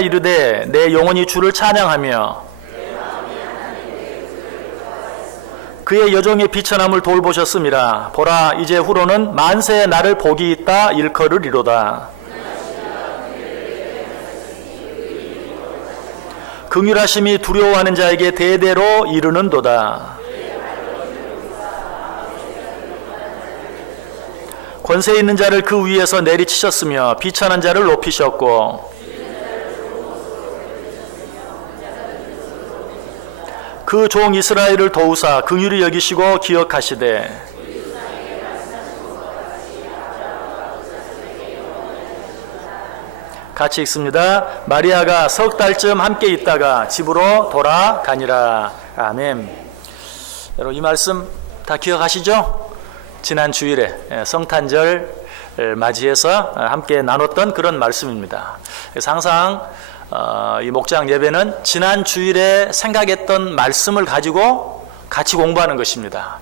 이르되 내 영혼이 주를 찬양하며 그의 여종의 비천함을 돌보셨음이라. 보라, 이제 후로는 만세에 나를 복이 있다 일컬으리로다. 긍휼하심이 두려워하는 자에게 대대로 이르는도다. 권세 있는 자를 그 위에서 내리치셨으며 비천한 자를 높이셨고 그 종 이스라엘을 도우사 긍휼히 여기시고 기억하시되 같이 읽습니다. 마리아가 석 달쯤 함께 있다가 집으로 돌아가니라. 아멘. 여러분, 이 말씀 다 기억하시죠? 지난 주일에 성탄절 맞이해서 함께 나눴던 그런 말씀입니다. 그래서 항상 이 목장 예배는 지난 주일에 생각했던 말씀을 가지고 같이 공부하는 것입니다.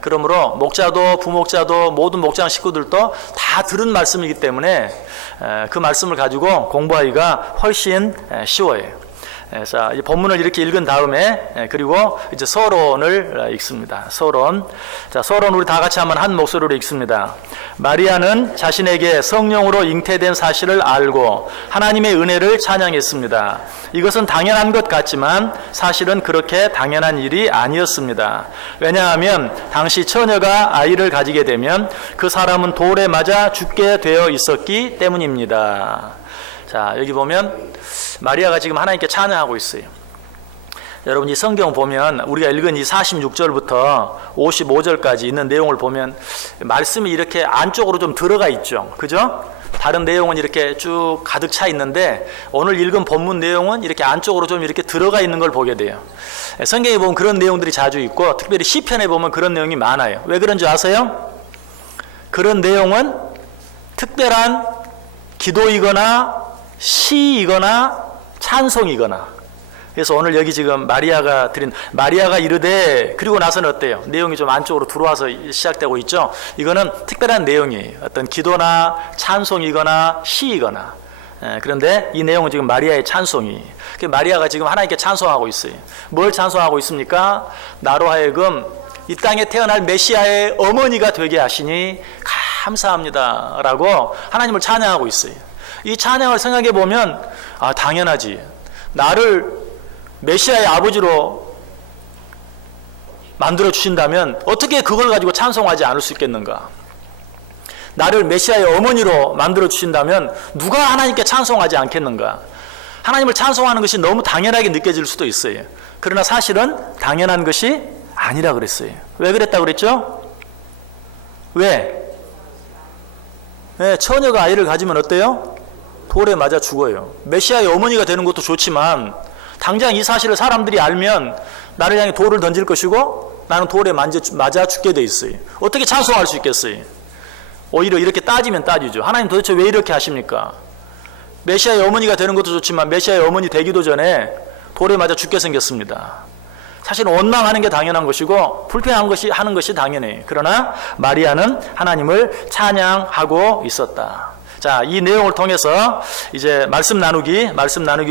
그러므로 목자도 부목자도 모든 목장 식구들도 다 들은 말씀이기 때문에 그 말씀을 가지고 공부하기가 훨씬 쉬워요. 자, 이 본문을 이렇게 읽은 다음에 그리고 이제 서론을 읽습니다. 서론. 자, 서론 우리 다 같이 한번 한 목소리로 읽습니다. 마리아는 자신에게 성령으로 잉태된 사실을 알고 하나님의 은혜를 찬양했습니다. 이것은 당연한 것 같지만 사실은 그렇게 당연한 일이 아니었습니다. 왜냐하면 당시 처녀가 아이를 가지게 되면 그 사람은 돌에 맞아 죽게 되어 있었기 때문입니다. 자, 여기 보면 마리아가 지금 하나님께 찬양하고 있어요. 여러분, 이 성경 보면 우리가 읽은 이 46절부터 55절까지 있는 내용을 보면 말씀이 이렇게 안쪽으로 좀 들어가 있죠. 그죠? 다른 내용은 이렇게 쭉 가득 차 있는데 오늘 읽은 본문 내용은 이렇게 안쪽으로 좀 이렇게 들어가 있는 걸 보게 돼요. 성경에 보면 그런 내용들이 자주 있고 특별히 시편에 보면 그런 내용이 많아요. 왜 그런지 아세요? 그런 내용은 특별한 기도이거나 시이거나 찬송이거나. 그래서 오늘 여기 지금 마리아가 이르되 그리고 나서는 어때요? 내용이 좀 안쪽으로 들어와서 시작되고 있죠. 이거는 특별한 내용이에요. 어떤 기도나 찬송이거나 시이거나. 그런데 이 내용은 지금 마리아의 찬송이. 마리아가 지금 하나님께 찬송하고 있어요. 뭘 찬송하고 있습니까? 나로 하여금 이 땅에 태어날 메시아의 어머니가 되게 하시니 감사합니다 라고 하나님을 찬양하고 있어요. 이 찬양을 생각해 보면 당연하지. 나를 메시아의 아버지로 만들어 주신다면 어떻게 그걸 가지고 찬송하지 않을 수 있겠는가? 나를 메시아의 어머니로 만들어 주신다면 누가 하나님께 찬송하지 않겠는가? 하나님을 찬송하는 것이 너무 당연하게 느껴질 수도 있어요. 그러나 사실은 당연한 것이 아니라 그랬어요. 왜 그랬다고 그랬죠? 왜? 처녀가 아이를 가지면 어때요? 돌에 맞아 죽어요. 메시아의 어머니가 되는 것도 좋지만 당장 이 사실을 사람들이 알면 나를 향해 돌을 던질 것이고 나는 돌에 맞아 죽게 돼 있어요. 어떻게 찬송할 수 있겠어요? 오히려 이렇게 따지면 따지죠. 하나님 도대체 왜 이렇게 하십니까? 메시아의 어머니가 되는 것도 좋지만 메시아의 어머니 되기도 전에 돌에 맞아 죽게 생겼습니다. 사실은 원망하는 게 당연한 것이고 불평한 것이 하는 것이 당연해요. 그러나 마리아는 하나님을 찬양하고 있었다. 자, 이 내용을 통해서 이제 말씀 나누기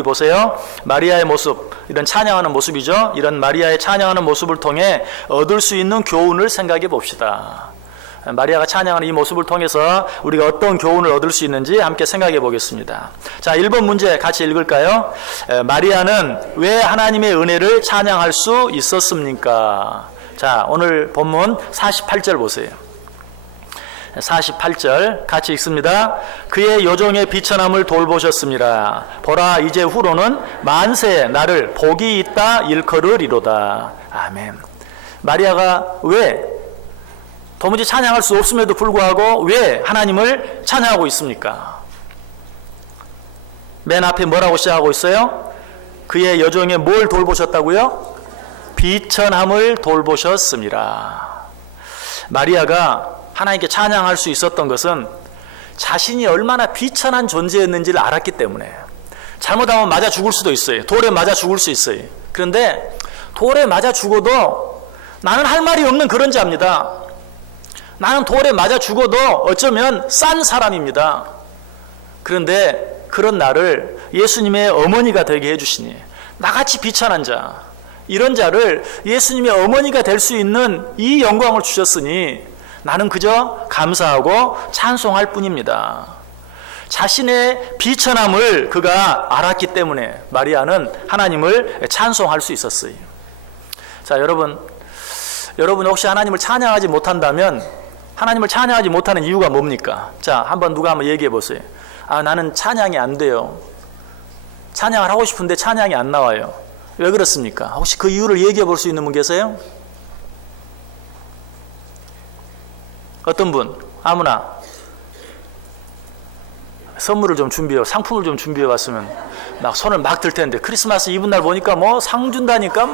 보세요. 마리아의 모습, 이런 찬양하는 모습이죠. 이런 마리아의 찬양하는 모습을 통해 얻을 수 있는 교훈을 생각해 봅시다. 마리아가 찬양하는 이 모습을 통해서 우리가 어떤 교훈을 얻을 수 있는지 함께 생각해 보겠습니다. 자, 1번 문제 같이 읽을까요? 마리아는 왜 하나님의 은혜를 찬양할 수 있었습니까? 자, 오늘 본문 48절 보세요. 48절 같이 읽습니다. 그의 여종의 비천함을 돌보셨습니다. 보라, 이제 후로는 만세에 나를 복이 있다 일컬으리로다. 아멘. 마리아가 왜 도무지 찬양할 수 없음에도 불구하고 왜 하나님을 찬양하고 있습니까? 맨 앞에 뭐라고 시작하고 있어요? 그의 여종의 뭘 돌보셨다고요? 비천함을 돌보셨습니다. 마리아가 하나님께 찬양할 수 있었던 것은 자신이 얼마나 비천한 존재였는지를 알았기 때문에. 잘못하면 맞아 죽을 수도 있어요. 돌에 맞아 죽을 수 있어요. 그런데 돌에 맞아 죽어도 나는 할 말이 없는 그런 자입니다. 나는 돌에 맞아 죽어도 어쩌면 싼 사람입니다. 그런데 그런 나를 예수님의 어머니가 되게 해주시니 나같이 비천한 자, 이런 자를 예수님의 어머니가 될 수 있는 이 영광을 주셨으니 나는 그저 감사하고 찬송할 뿐입니다. 자신의 비천함을 그가 알았기 때문에 마리아는 하나님을 찬송할 수 있었어요. 자, 여러분 혹시 하나님을 찬양하지 못한다면 하나님을 찬양하지 못하는 이유가 뭡니까? 자, 누가 한번 얘기해 보세요. 아, 나는 찬양이 안 돼요. 찬양을 하고 싶은데 찬양이 안 나와요. 왜 그렇습니까? 혹시 그 이유를 얘기해 볼 수 있는 분 계세요? 어떤 분? 아무나. 선물을 좀 상품을 좀 준비해 왔으면 막 손을 막 들 텐데, 크리스마스 이브 날 보니까 뭐 상 준다니까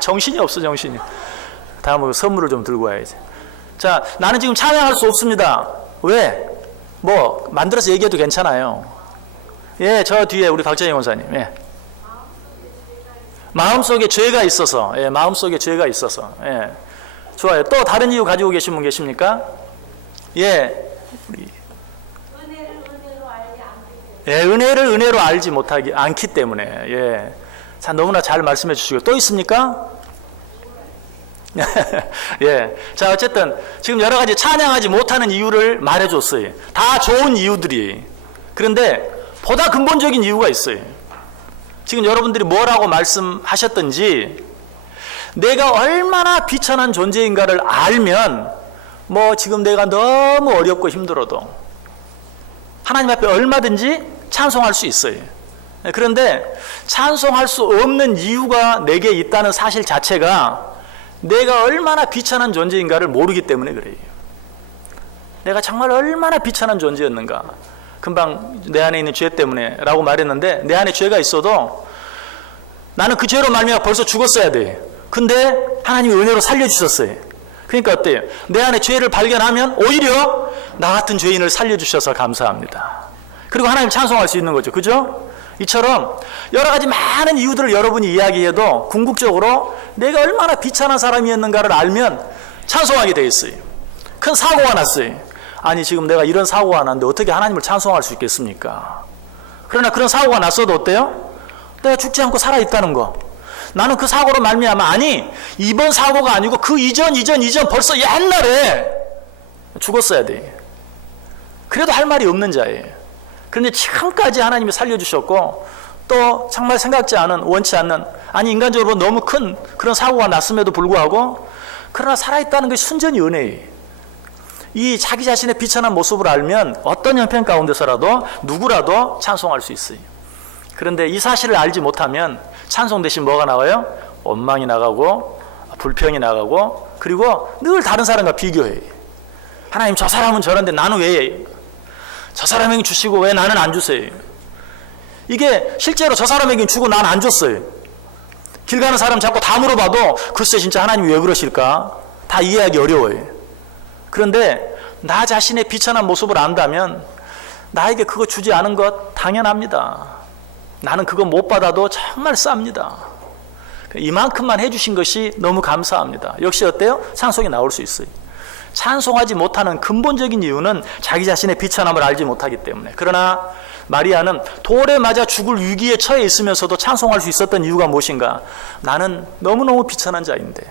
정신이 없어, 정신이. 다음으로 선물을 좀 들고 와야지. 자, 나는 지금 찬양할 수 없습니다. 왜? 뭐 만들어서 얘기해도 괜찮아요. 예, 저 뒤에 우리 박재영 원사님. 예. 마음속에 죄가 있어서. 예, 마음속에 죄가 있어서. 예. 좋아요. 또 다른 이유 가지고 계신 분 계십니까? 예. 우리. 은혜를 은혜로 알지 못하기 않기 때문에. 예. 자, 너무나 잘 말씀해 주시고. 또 있습니까? 예. 자, 어쨌든 지금 여러 가지 찬양하지 못하는 이유를 말해 줬어요. 다 좋은 이유들이. 그런데 보다 근본적인 이유가 있어요. 지금 여러분들이 뭐라고 말씀하셨든지 내가 얼마나 비천한 존재인가를 알면 뭐 지금 내가 너무 어렵고 힘들어도 하나님 앞에 얼마든지 찬송할 수 있어요. 그런데 찬송할 수 없는 이유가 내게 있다는 사실 자체가 내가 얼마나 비천한 존재인가를 모르기 때문에 그래요. 내가 정말 얼마나 비천한 존재였는가. 금방 내 안에 있는 죄 때문에 라고 말했는데, 내 안에 죄가 있어도 나는 그 죄로 말미암아 벌써 죽었어야 돼. 근데 하나님이 은혜로 살려주셨어요. 그러니까 어때요? 내 안에 죄를 발견하면 오히려 나 같은 죄인을 살려주셔서 감사합니다. 그리고 하나님 찬송할 수 있는 거죠. 그죠? 이처럼 여러 가지 많은 이유들을 여러분이 이야기해도 궁극적으로 내가 얼마나 비천한 사람이었는가를 알면 찬송하게 돼 있어요. 큰 사고가 났어요. 아니, 지금 내가 이런 사고가 났는데 어떻게 하나님을 찬송할 수 있겠습니까? 그러나 그런 사고가 났어도 어때요? 내가 죽지 않고 살아있다는 거. 나는 그 사고로 말미암아, 아니 이번 사고가 아니고 그 이전 벌써 옛날에 죽었어야 돼. 그래도 할 말이 없는 자예요. 그런데 지금까지 하나님이 살려주셨고, 또 정말 생각지 않은, 원치 않는, 아니 인간적으로 너무 큰 그런 사고가 났음에도 불구하고 그러나 살아있다는 것이 순전히 은혜예요. 이 자기 자신의 비천한 모습을 알면 어떤 형편 가운데서라도 누구라도 찬송할 수 있어요. 그런데 이 사실을 알지 못하면 찬송 대신 뭐가 나와요? 원망이 나가고 불평이 나가고, 그리고 늘 다른 사람과 비교해요. 하나님, 저 사람은 저런데 나는 왜 저 사람에게 주시고 왜 나는 안 주세요? 이게 실제로 저 사람에게 주고 나는 안 줬어요. 길 가는 사람 자꾸 다 물어봐도 글쎄 진짜 하나님이 왜 그러실까? 다 이해하기 어려워요. 그런데 나 자신의 비천한 모습을 안다면 나에게 그거 주지 않은 것 당연합니다. 나는 그거 못 받아도 정말 쌉니다. 이만큼만 해주신 것이 너무 감사합니다. 역시 어때요? 찬송이 나올 수 있어요. 찬송하지 못하는 근본적인 이유는 자기 자신의 비천함을 알지 못하기 때문에. 그러나 마리아는 돌에 맞아 죽을 위기에 처해 있으면서도 찬송할 수 있었던 이유가 무엇인가? 나는 너무너무 비천한 자인데,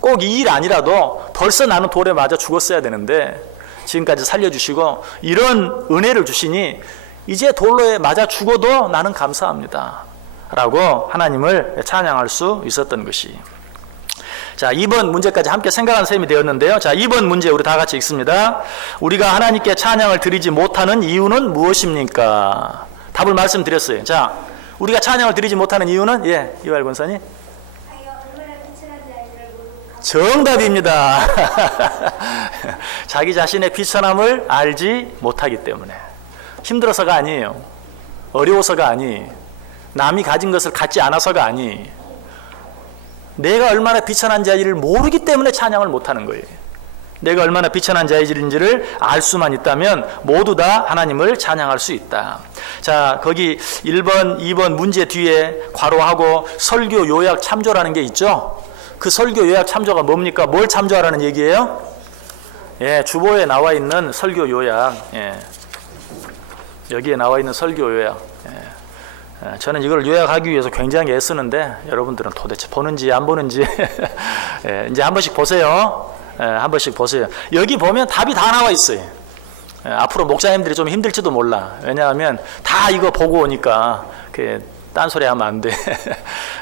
꼭 이 일 아니라도 벌써 나는 돌에 맞아 죽었어야 되는데 지금까지 살려주시고 이런 은혜를 주시니 이제 돌로에 맞아 죽어도 나는 감사합니다 라고 하나님을 찬양할 수 있었던 것이. 자, 2번 문제까지 함께 생각하는 셈이 되었는데요. 자, 2번 문제 우리 다 같이 읽습니다. 우리가 하나님께 찬양을 드리지 못하는 이유는 무엇입니까? 답을 말씀드렸어요. 자, 우리가 찬양을 드리지 못하는 이유는, 예, 이화일 권사님. 정답입니다. 자기 자신의 비천함을 알지 못하기 때문에. 힘들어서가 아니에요. 어려워서가 아니. 남이 가진 것을 갖지 않아서가 아니. 내가 얼마나 비천한 자인지를 모르기 때문에 찬양을 못하는 거예요. 내가 얼마나 비천한 자인지를 알 수만 있다면 모두 다 하나님을 찬양할 수 있다. 자, 거기 1번, 2번 문제 뒤에 괄호하고 설교 요약 참조라는 게 있죠. 그 설교 요약 참조가 뭡니까? 뭘 참조하라는 얘기예요? 예, 주보에 나와 있는 설교 요약. 예. 여기에 나와 있는 설교 요약. 예. 저는 이걸 요약하기 위해서 굉장히 애쓰는데 여러분들은 도대체 보는지 안 보는지 이제 한 번씩 보세요. 한 번씩 보세요. 여기 보면 답이 다 나와 있어요. 앞으로 목사님들이 좀 힘들지도 몰라. 왜냐하면 다 이거 보고 오니까 딴소리 하면 안 돼.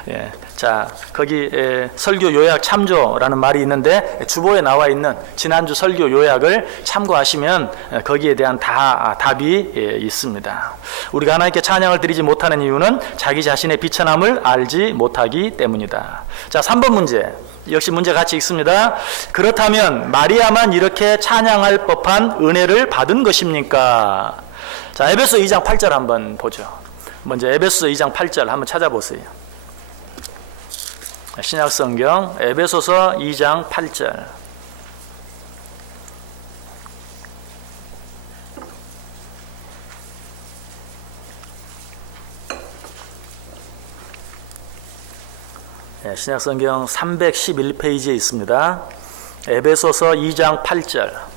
예. 자, 거기 설교 요약 참조라는 말이 있는데 주보에 나와 있는 지난주 설교 요약을 참고하시면 거기에 대한 답이 있습니다. 우리가 하나님께 찬양을 드리지 못하는 이유는 자기 자신의 비천함을 알지 못하기 때문이다. 자, 3번 문제. 역시 문제 같이 읽습니다. 그렇다면 마리아만 이렇게 찬양할 법한 은혜를 받은 것입니까? 자, 에베소 2장 8절 한번 보죠. 먼저 에베소 2장 8절 한번 찾아보세요. 신약성경 에베소서 2장 8절. 신약성경 311페이지에 있습니다. 에베소서 2장 8절.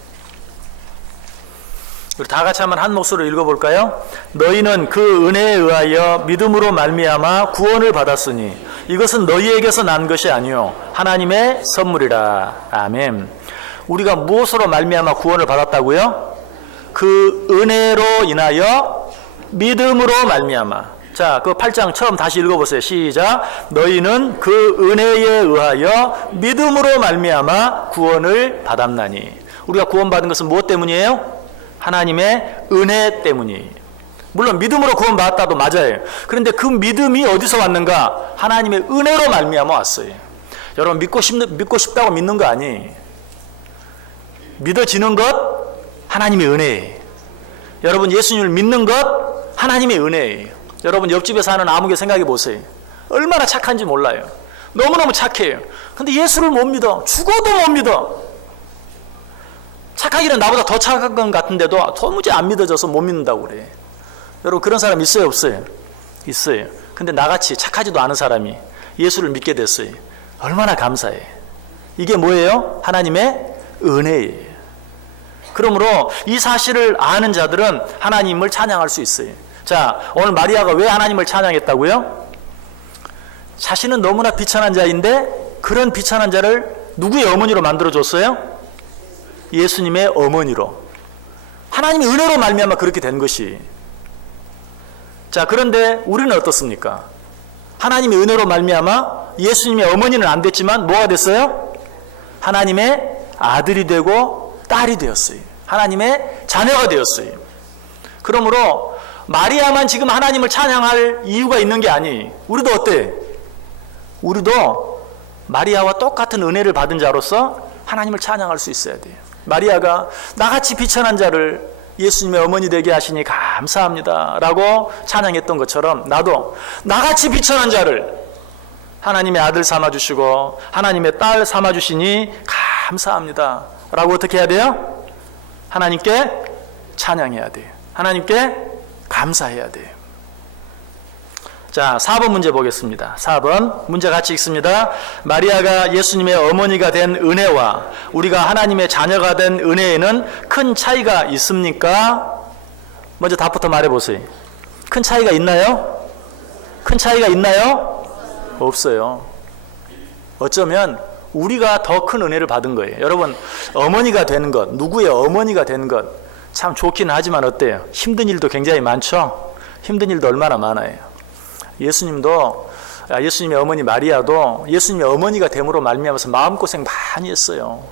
우리 다 같이 한번 한 목소리로 읽어볼까요? 너희는 그 은혜에 의하여 믿음으로 말미암아 구원을 받았으니 이것은 너희에게서 난 것이 아니요 하나님의 선물이라. 아멘. 우리가 무엇으로 말미암아 구원을 받았다고요? 그 은혜로 인하여 믿음으로 말미암아. 자, 그 8장 처음 다시 읽어보세요. 시작. 너희는 그 은혜에 의하여 믿음으로 말미암아 구원을 받았나니. 우리가 구원받은 것은 무엇 때문이에요? 하나님의 은혜 때문이. 물론 믿음으로 구원받았다도 맞아요. 그런데 그 믿음이 어디서 왔는가? 하나님의 은혜로 말미암아 왔어요. 여러분 믿고 싶다고 믿는 거 아니에요. 믿어지는 것 하나님의 은혜예요. 여러분 예수님을 믿는 것 하나님의 은혜예요. 여러분 옆집에 사는 아무개 생각해 보세요. 얼마나 착한지 몰라요. 너무너무 착해요. 근데 예수를 못 믿어. 죽어도 못 믿어. 착하기는 나보다 더 착한 것 같은데도 도무지 안 믿어져서 못 믿는다고 그래. 여러분 그런 사람 있어요 없어요? 있어요. 근데 나같이 착하지도 않은 사람이 예수를 믿게 됐어요. 얼마나 감사해. 이게 뭐예요? 하나님의 은혜예요. 그러므로 이 사실을 아는 자들은 하나님을 찬양할 수 있어요. 자, 오늘 마리아가 왜 하나님을 찬양했다고요? 자신은 너무나 비천한 자인데 그런 비천한 자를 누구의 어머니로 만들어줬어요? 예수님의 어머니로. 하나님의 은혜로 말미암아 그렇게 된 것이. 자, 그런데 우리는 어떻습니까? 하나님의 은혜로 말미암아 예수님의 어머니는 안 됐지만 뭐가 됐어요? 하나님의 아들이 되고 딸이 되었어요. 하나님의 자녀가 되었어요. 그러므로 마리아만 지금 하나님을 찬양할 이유가 있는 게 아니. 우리도 어때? 우리도 마리아와 똑같은 은혜를 받은 자로서 하나님을 찬양할 수 있어야 돼요. 마리아가 나같이 비천한 자를 예수님의 어머니 되게 하시니 감사합니다 라고 찬양했던 것처럼 나도 나같이 비천한 자를 하나님의 아들 삼아주시고 하나님의 딸 삼아주시니 감사합니다 라고 어떻게 해야 돼요? 하나님께 찬양해야 돼요. 하나님께 감사해야 돼요. 자, 4번 문제 보겠습니다. 4번 문제 같이 읽습니다. 마리아가 예수님의 어머니가 된 은혜와 우리가 하나님의 자녀가 된 은혜에는 큰 차이가 있습니까? 먼저 답부터 말해보세요. 큰 차이가 있나요? 큰 차이가 있나요? 없어요. 어쩌면 우리가 더 큰 은혜를 받은 거예요. 여러분 어머니가 되는 것, 누구의 어머니가 되는 것 참 좋긴 하지만 어때요? 힘든 일도 굉장히 많죠? 힘든 일도 얼마나 많아요. 예수님도 예수님의 어머니 마리아도 예수님의 어머니가 됨으로 말미암아서 마음고생 많이 했어요.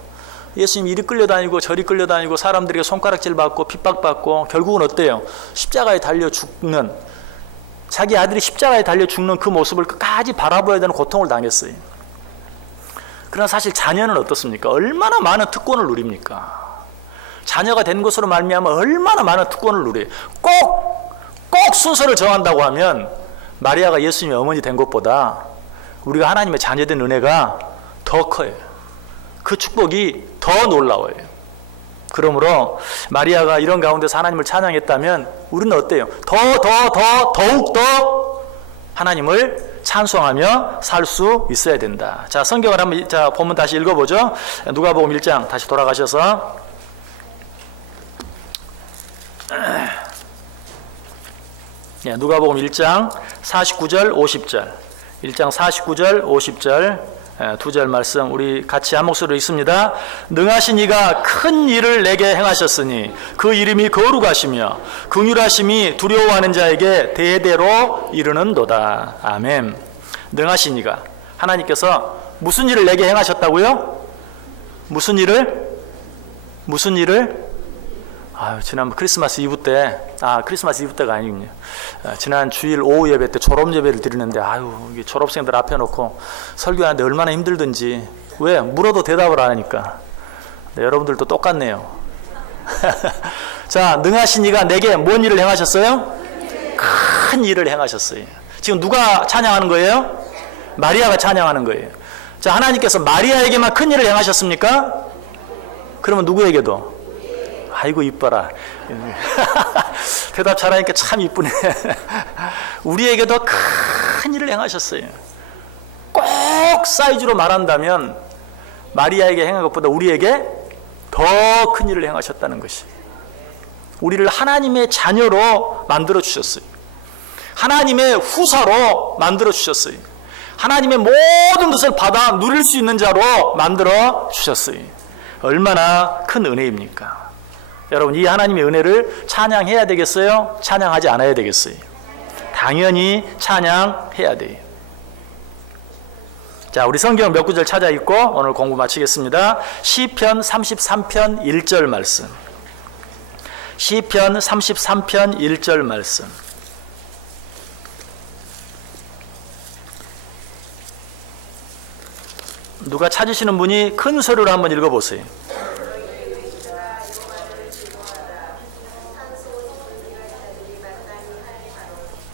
예수님 이리 끌려다니고 저리 끌려다니고 사람들에게 손가락질 받고 핍박받고 결국은 어때요? 십자가에 달려 죽는, 자기 아들이 십자가에 달려 죽는 그 모습을 끝까지 바라봐야 되는 고통을 당했어요. 그러나 사실 자녀는 어떻습니까? 얼마나 많은 특권을 누립니까? 자녀가 된 것으로 말미암아 얼마나 많은 특권을 누려요. 꼭 순서를 정한다고 하면 마리아가 예수님의 어머니 된 것보다 우리가 하나님의 자녀된 은혜가 더 커요. 그 축복이 더 놀라워요. 그러므로 마리아가 이런 가운데서 하나님을 찬양했다면 우리는 어때요? 더욱 하나님을 찬송하며 살 수 있어야 된다. 자, 성경을 한번 본문 다시 읽어보죠. 누가복음 1장 다시 돌아가셔서 예, 누가복음 1장 49절 50절 1장 49절 50절 두 절 말씀 우리 같이 한 목소리로 읽습니다. 능하신 이가 큰 일을 내게 행하셨으니 그 이름이 거룩하시며 긍휼하심이 두려워하는 자에게 대대로 이르는도다. 아멘. 능하신 이가 하나님께서 무슨 일을 내게 행하셨다고요? 무슨 일을? 지난번 크리스마스 이브 때, 크리스마스 이브 때가 아니군요. 지난 주일 오후 예배 때 졸업 예배를 드리는데, 이게 졸업생들 앞에 놓고 설교하는데 얼마나 힘들든지. 왜? 물어도 대답을 안 하니까. 네, 여러분들도 똑같네요. 자, 능하신 이가 내게 뭔 일을 행하셨어요? 큰 일을 행하셨어요. 지금 누가 찬양하는 거예요? 마리아가 찬양하는 거예요. 자, 하나님께서 마리아에게만 큰 일을 행하셨습니까? 그러면 누구에게도? 아이고 이뻐라. 대답 잘하니까 참 이쁘네. 우리에게도 큰 일을 행하셨어요. 꼭 사이즈로 말한다면 마리아에게 행한 것보다 우리에게 더 큰 일을 행하셨다는 것이. 우리를 하나님의 자녀로 만들어 주셨어요. 하나님의 후사로 만들어 주셨어요. 하나님의 모든 것을 받아 누릴 수 있는 자로 만들어 주셨어요. 얼마나 큰 은혜입니까? 여러분, 이 하나님의 은혜를 찬양해야 되겠어요? 찬양하지 않아야 되겠어요? 당연히 찬양해야 돼요. 자, 우리 성경 몇 구절 찾아 읽고 오늘 공부 마치겠습니다. 시편 33편 1절 말씀. 시편 33편 1절 말씀. 누가 찾으시는 분이 큰 소리로 한번 읽어보세요.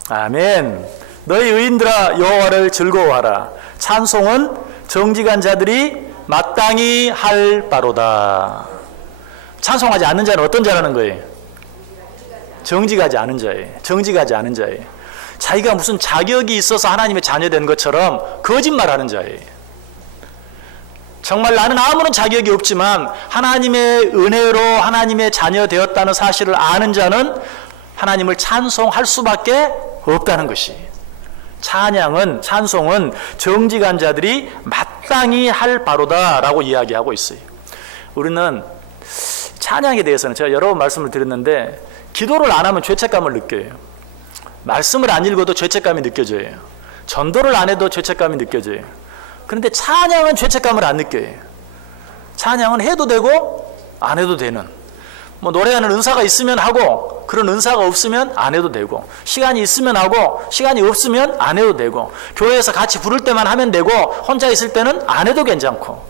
아멘. 너희 의인들아 여호와를 즐거워하라. 찬송은 정직한 자들이 마땅히 할 바로다. 찬송하지 않는 자는 어떤 자라는 거예요? 정직하지 않은 자예요. 정직하지 않은 자예요. 자기가 무슨 자격이 있어서 하나님의 자녀된 것처럼 거짓말하는 자예요. 정말 나는 아무런 자격이 없지만 하나님의 은혜로 하나님의 자녀 되었다는 사실을 아는 자는 하나님을 찬송할 수밖에 없다는 것이. 찬송은 정직한 자들이 마땅히 할 바로다라고 이야기하고 있어요. 우리는 찬양에 대해서는 제가 여러 번 말씀을 드렸는데 기도를 안 하면 죄책감을 느껴요. 말씀을 안 읽어도 죄책감이 느껴져요. 전도를 안 해도 죄책감이 느껴져요. 그런데 찬양은 죄책감을 안 느껴요. 찬양은 해도 되고 안 해도 되는. 노래하는 은사가 있으면 하고 그런 은사가 없으면 안 해도 되고 시간이 있으면 하고 시간이 없으면 안 해도 되고 교회에서 같이 부를 때만 하면 되고 혼자 있을 때는 안 해도 괜찮고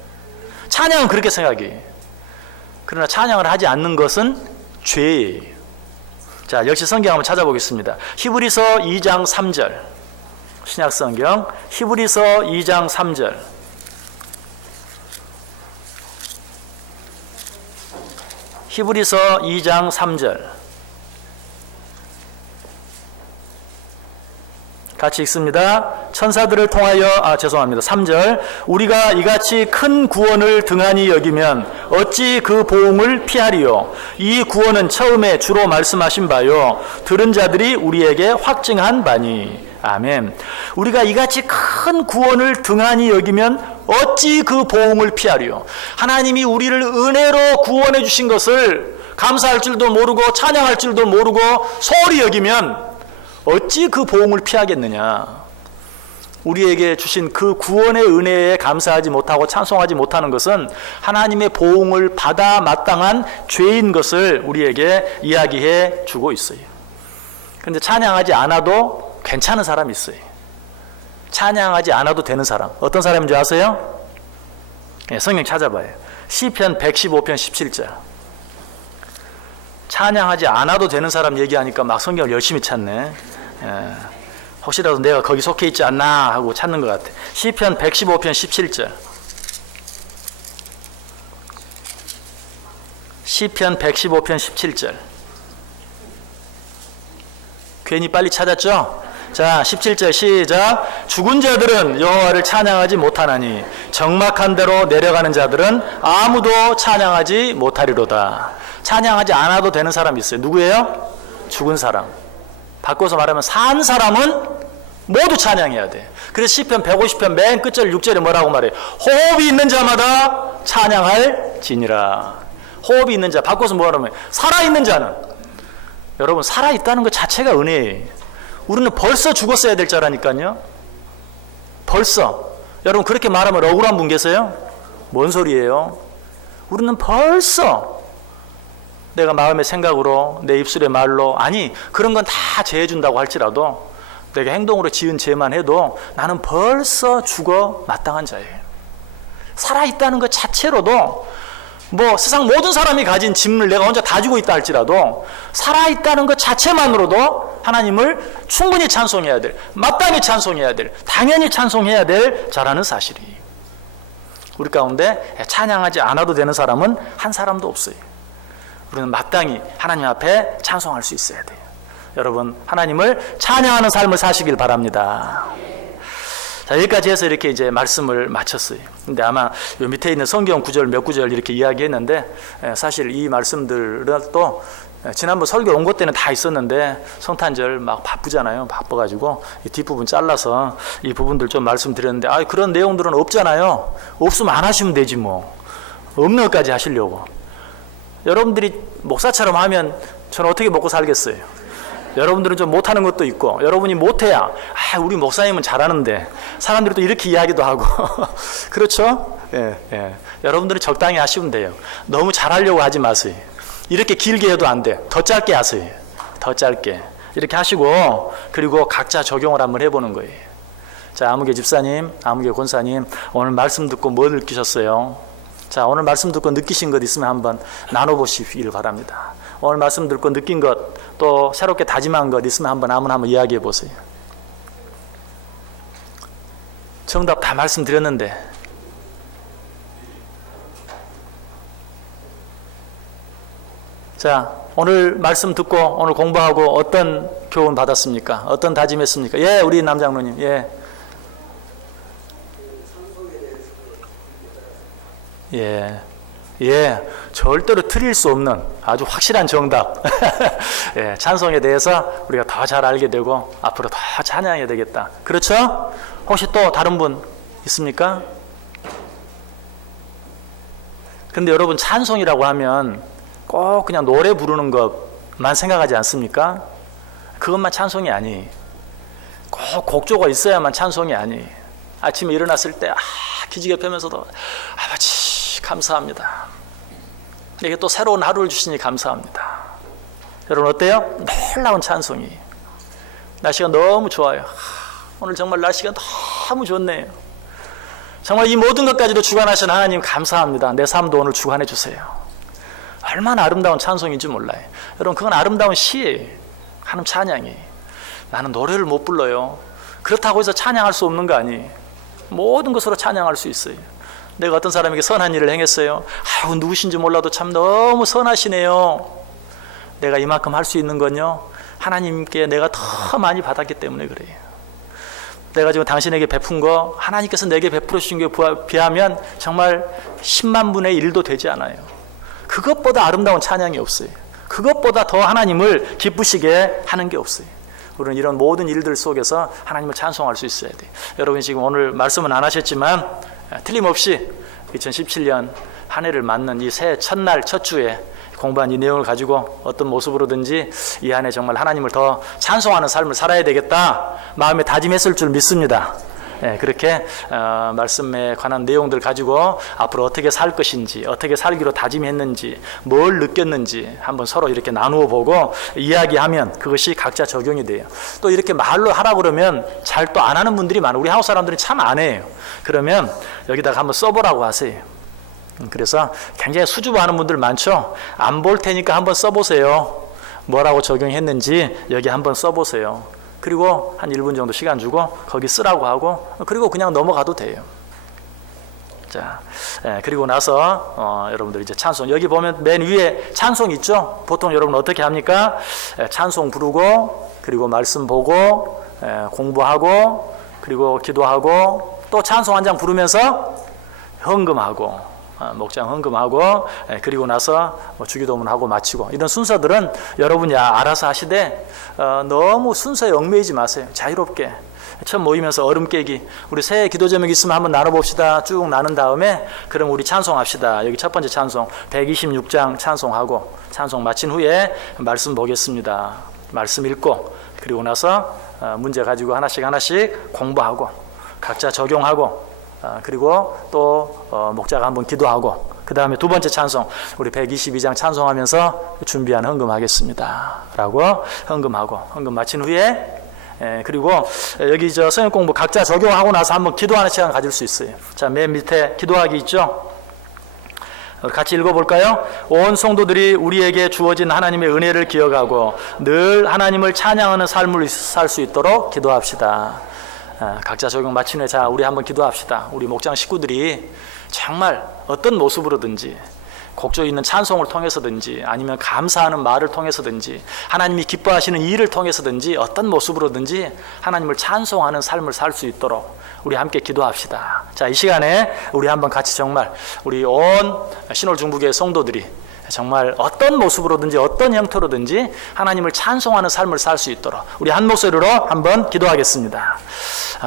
찬양은 그렇게 생각해요. 그러나 찬양을 하지 않는 것은 죄예요. 자, 역시 성경 한번 찾아보겠습니다. 히브리서 2장 3절 신약성경 히브리서 2장 3절 히브리서 2장 3절 같이 읽습니다. 천사들을 통하여 죄송합니다. 3절 우리가 이같이 큰 구원을 등한히 여기면 어찌 그 보응을 피하리요. 이 구원은 처음에 주로 말씀하신 바요 들은 자들이 우리에게 확증한 바니. 아멘. 우리가 이같이 큰 구원을 등한히 여기면 어찌 그 보응을 피하리요. 하나님이 우리를 은혜로 구원해 주신 것을 감사할 줄도 모르고 찬양할 줄도 모르고 소홀히 여기면 어찌 그 보응을 피하겠느냐. 우리에게 주신 그 구원의 은혜에 감사하지 못하고 찬송하지 못하는 것은 하나님의 보응을 받아 마땅한 죄인 것을 우리에게 이야기해 주고 있어요. 그런데 찬양하지 않아도 괜찮은 사람이 있어요. 찬양하지 않아도 되는 사람. 어떤 사람인지 아세요? 네, 성경 찾아봐요. 시편 115편 17절. 찬양하지 않아도 되는 사람 얘기하니까 막 성경을 열심히 찾네. 혹시라도 내가 거기 속해 있지 않나 하고 찾는 것 같아. 시편 115편 17절. 시편 115편 17절. 괜히 빨리 찾았죠? 자, 17절 시작. 죽은 자들은 여호와를 찬양하지 못하나니 적막한 데로 내려가는 자들은 아무도 찬양하지 못하리로다. 찬양하지 않아도 되는 사람이 있어요. 누구예요? 죽은 사람. 바꿔서 말하면 산 사람은 모두 찬양해야 돼. 그래서 시편 150편 맨 끝절 6절에 뭐라고 말해요? 호흡이 있는 자마다 찬양할지니라. 호흡이 있는 자, 바꿔서 뭐라면 살아있는 자는, 여러분 살아있다는 것 자체가 은혜예요. 우리는 벌써 죽었어야 될 자라니까요. 벌써. 여러분 그렇게 말하면 억울한 분 계세요? 뭔 소리예요? 우리는 벌써 내가 마음의 생각으로 내 입술의 말로, 아니 그런 건 다 제해준다고 할지라도 내가 행동으로 지은 죄만 해도 나는 벌써 죽어 마땅한 자예요. 살아있다는 것 자체로도, 뭐 세상 모든 사람이 가진 짐을 내가 혼자 다 지고 있다 할지라도 살아있다는 것 자체만으로도 하나님을 충분히 찬송해야 될, 마땅히 찬송해야 될, 당연히 찬송해야 될 자라는 사실이, 우리 가운데 찬양하지 않아도 되는 사람은 한 사람도 없어요. 우리는 마땅히 하나님 앞에 찬송할 수 있어야 돼요. 여러분 하나님을 찬양하는 삶을 사시길 바랍니다. 자, 여기까지 해서 이렇게 이제 말씀을 마쳤어요. 근데 아마 요 밑에 있는 성경 구절 몇 구절 이렇게 이야기했는데, 사실 이 말씀들은 또 지난번 설교 온 것 때는 다 있었는데 성탄절 막 바쁘잖아요. 바빠가지고 이 뒷부분 잘라서 이 부분들 좀 말씀드렸는데, 그런 내용들은 없잖아요. 없으면 안 하시면 되지 뭐. 없는 것까지 하시려고. 여러분들이 목사처럼 하면 저는 어떻게 먹고 살겠어요? 여러분들은 좀 못하는 것도 있고, 여러분이 못해야 우리 목사님은 잘하는데 사람들이 또 이렇게 이야기도 하고 그렇죠? 예. 여러분들은 적당히 하시면 돼요. 너무 잘하려고 하지 마세요. 이렇게 길게 해도 안 돼. 더 짧게 하세요. 더 짧게 이렇게 하시고, 그리고 각자 적용을 한번 해보는 거예요. 자, 아무개 집사님, 아무개 권사님, 오늘 말씀 듣고 뭐 느끼셨어요? 자, 오늘 말씀 듣고 느끼신 것 있으면 한번 나눠보시길 바랍니다. 오늘 말씀 듣고 느낀 것, 또 새롭게 다짐한 것 있으면 한번 이야기해 보세요. 정답 다 말씀드렸는데, 자, 오늘 말씀 듣고 오늘 공부하고 어떤 교훈 받았습니까? 어떤 다짐했습니까? 예, 우리 남장로님. 예, 절대로 틀릴 수 없는 아주 확실한 정답. 예, 찬송에 대해서 우리가 더 잘 알게 되고 앞으로 더 찬양해야 되겠다. 그렇죠? 혹시 또 다른 분 있습니까? 근데 여러분 찬송이라고 하면 꼭 그냥 노래 부르는 것만 생각하지 않습니까? 그것만 찬송이 아니. 꼭 곡조가 있어야만 찬송이 아니. 아침에 일어났을 때 기지개 펴면서도 아버지 감사합니다. 이게 또 새로운 하루를 주시니 감사합니다. 여러분 어때요? 놀라운 찬송이. 날씨가 너무 좋아요. 오늘 정말 날씨가 너무 좋네요. 정말 이 모든 것까지도 주관하신 하나님 감사합니다. 내 삶도 오늘 주관해 주세요. 얼마나 아름다운 찬송인지 몰라요. 여러분 그건 아름다운 시예요. 하나님 찬양이. 나는 노래를 못 불러요. 그렇다고 해서 찬양할 수 없는 거 아니에요. 모든 것으로 찬양할 수 있어요. 내가 어떤 사람에게 선한 일을 행했어요. 누구신지 몰라도 참 너무 선하시네요. 내가 이만큼 할 수 있는 건요, 하나님께 내가 더 많이 받았기 때문에 그래요. 내가 지금 당신에게 베푼 거 하나님께서 내게 베풀어 주신 게 비하면 정말 10만 분의 1도 되지 않아요. 그것보다 아름다운 찬양이 없어요. 그것보다 더 하나님을 기쁘시게 하는 게 없어요. 우리는 이런 모든 일들 속에서 하나님을 찬송할 수 있어야 돼요. 여러분이 지금 오늘 말씀은 안 하셨지만 틀림없이 2017년 한 해를 맞는 이 새해 첫날 첫 주에 공부한 이 내용을 가지고 어떤 모습으로든지 이 한 해 정말 하나님을 더 찬송하는 삶을 살아야 되겠다 마음에 다짐했을 줄 믿습니다. 그렇게 말씀에 관한 내용들 가지고 앞으로 어떻게 살 것인지, 어떻게 살기로 다짐했는지, 뭘 느꼈는지 한번 서로 이렇게 나누어 보고 이야기하면 그것이 각자 적용이 돼요. 또 이렇게 말로 하라고 그러면 잘 또 안 하는 분들이 많아요. 우리 한국 사람들은 참 안 해요. 그러면 여기다가 한번 써보라고 하세요. 그래서 굉장히 수줍어하는 분들 많죠. 안 볼 테니까 한번 써보세요. 뭐라고 적용했는지 여기 한번 써보세요. 그리고 한 1분 정도 시간 주고 거기 쓰라고 하고, 그리고 그냥 넘어가도 돼요. 자, 그리고 나서 여러분들 이제 찬송, 여기 보면 맨 위에 찬송 있죠. 보통 여러분 어떻게 합니까? 찬송 부르고, 그리고 말씀 보고, 공부하고, 그리고 기도하고, 또 찬송 한 장 부르면서 헌금하고, 목장 헌금하고 그리고 나서 주기도문하고 마치고 이런 순서들은 여러분이 알아서 하시되 너무 순서에 얽매이지 마세요. 자유롭게 처음 모이면서 얼음 깨기 우리 새해 기도 제목 있으면 한번 나눠봅시다. 쭉 나눈 다음에 그럼 우리 찬송합시다. 여기 첫 번째 찬송 126장 찬송하고 찬송 마친 후에 말씀 보겠습니다. 말씀 읽고 그리고 나서 문제 가지고 하나씩 공부하고 각자 적용하고 그리고 또 목자가 한번 기도하고 그 다음에 두 번째 찬송 우리 122장 찬송하면서 준비한 헌금하겠습니다 라고 헌금하고 헌금 마친 후에 그리고 여기 성경 공부 각자 적용하고 나서 한번 기도하는 시간 가질 수 있어요. 자, 맨 밑에 기도하기 있죠. 같이 읽어볼까요? 온 성도들이 우리에게 주어진 하나님의 은혜를 기억하고 늘 하나님을 찬양하는 삶을 살 수 있도록 기도합시다. 각자 적용 마친 후에 자 우리 한번 기도합시다. 우리 목장 식구들이 정말 어떤 모습으로든지 곡조 있는 찬송을 통해서든지 아니면 감사하는 말을 통해서든지 하나님이 기뻐하시는 일을 통해서든지 어떤 모습으로든지 하나님을 찬송하는 삶을 살 수 있도록 우리 함께 기도합시다. 자, 이 시간에 우리 한번 같이 정말 우리 온 신월중부교회 성도들이 정말 어떤 모습으로든지 어떤 형태로든지 하나님을 찬송하는 삶을 살 수 있도록 우리 한 목소리로 한번 기도하겠습니다.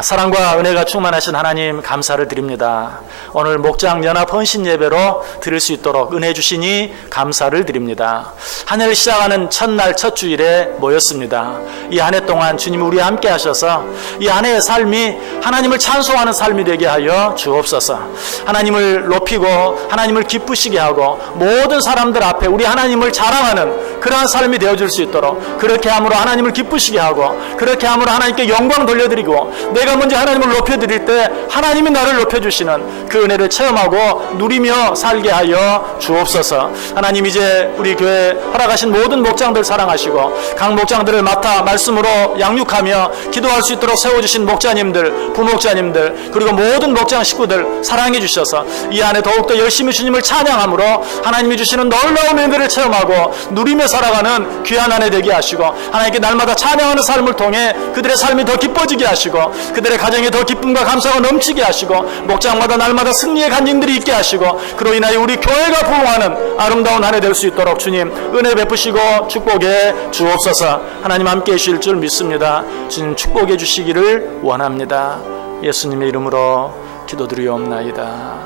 사랑과 은혜가 충만하신 하나님 감사를 드립니다. 오늘 목장 연합 헌신 예배로 드릴 수 있도록 은혜 주시니 감사를 드립니다. 한 해를 시작하는 첫날 첫 주일에 모였습니다. 이 한 해 동안 주님 우리와 함께 하셔서 이 한 해의 삶이 하나님을 찬송하는 삶이 되게 하여 주옵소서. 하나님을 높이고 하나님을 기쁘시게 하고 모든 사람들 앞에 우리 하나님을 자랑하는 그러한 삶이 되어줄 수 있도록 그렇게 함으로 하나님을 기쁘시게 하고 그렇게 함으로 하나님께 영광 돌려드리고 내가 먼저 하나님을 높여드릴 때 하나님이 나를 높여주시는 그 은혜를 체험하고 누리며 살게 하여 주옵소서. 하나님 이제 우리 교회 허락하신 모든 목장들 사랑하시고 각 목장들을 맡아 말씀으로 양육하며 기도할 수 있도록 세워주신 목자님들 부목자님들 그리고 모든 목장 식구들 사랑해 주셔서 이 안에 더욱더 열심히 주님을 찬양함으로 하나님이 주시는 놀라운 은혜를 체험하고 누리며 살아가는 귀한 한 해 되게 하시고 하나님께 날마다 찬양하는 삶을 통해 그들의 삶이 더 기뻐지게 하시고 그들의 가정에 더 기쁨과 감사가 넘치게 하시고 목장마다 날마다 승리의 간증들이 있게 하시고 그로 인하여 우리 교회가 부흥하는 아름다운 한 해 될 수 있도록 주님 은혜 베푸시고 축복해 주옵소서. 하나님 함께 해주실 줄 믿습니다. 주님 축복해 주시기를 원합니다. 예수님의 이름으로 기도드리옵나이다.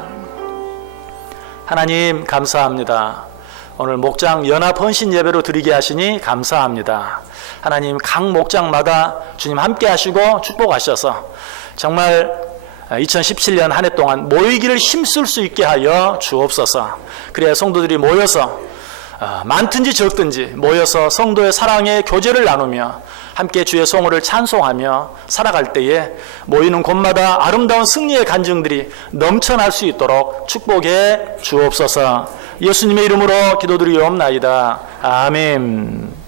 하나님 감사합니다. 오늘 목장 연합 헌신 예배로 드리게 하시니 감사합니다. 하나님 각 목장마다 주님 함께 하시고 축복하셔서 정말 2017년 한 해 동안 모이기를 힘쓸 수 있게 하여 주옵소서. 그래야 성도들이 모여서 많든지 적든지 모여서 성도의 사랑의 교제를 나누며 함께 주의 성호를 찬송하며 살아갈 때에 모이는 곳마다 아름다운 승리의 간증들이 넘쳐날 수 있도록 축복해 주옵소서. 예수님의 이름으로 기도드리옵나이다. 아멘.